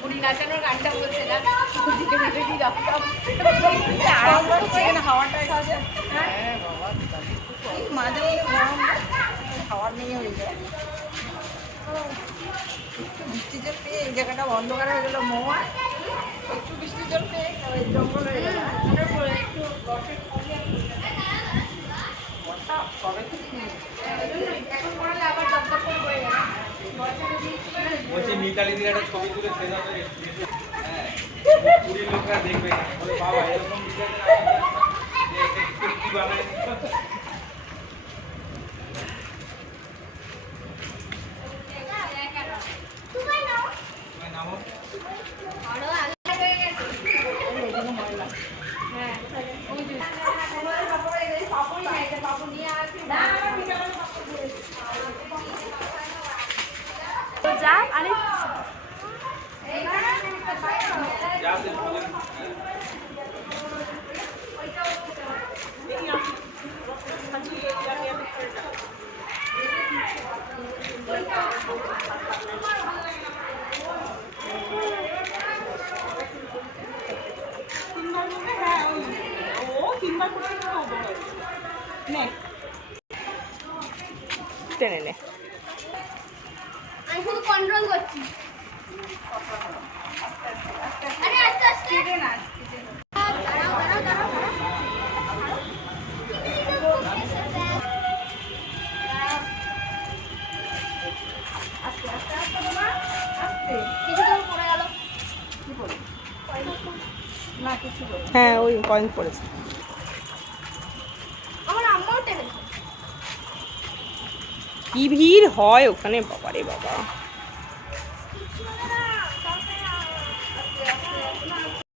বুড়ি নাচানোর গানটা বলছে না হাওয়াটা মাঝে মাঝে গরম খাওয়ার নিয়ে হয়ে যায়। একটু বৃষ্টি জল পেয়ে এই জায়গাটা অন্ধকার হয়ে গেল মৌয়া, একটু বৃষ্টি জল পেয়ে জঙ্গল হয়ে গেল। বলছি মিতালি দির একটা ছবি তুলে ছেড়ে দাও, পুরীর লোকরা দেখবে বাবা এরকম কি বানায়। টেনে নে, আমি শুধু কন্ট্রোল করছি। আরে আস্তে আস্তে না, হ্যাঁ ওই কয়েন পড়েছে। আমার আম্মাও টেনেছে। কি ভিড় হয় ওখানে, বাবারে বাবা।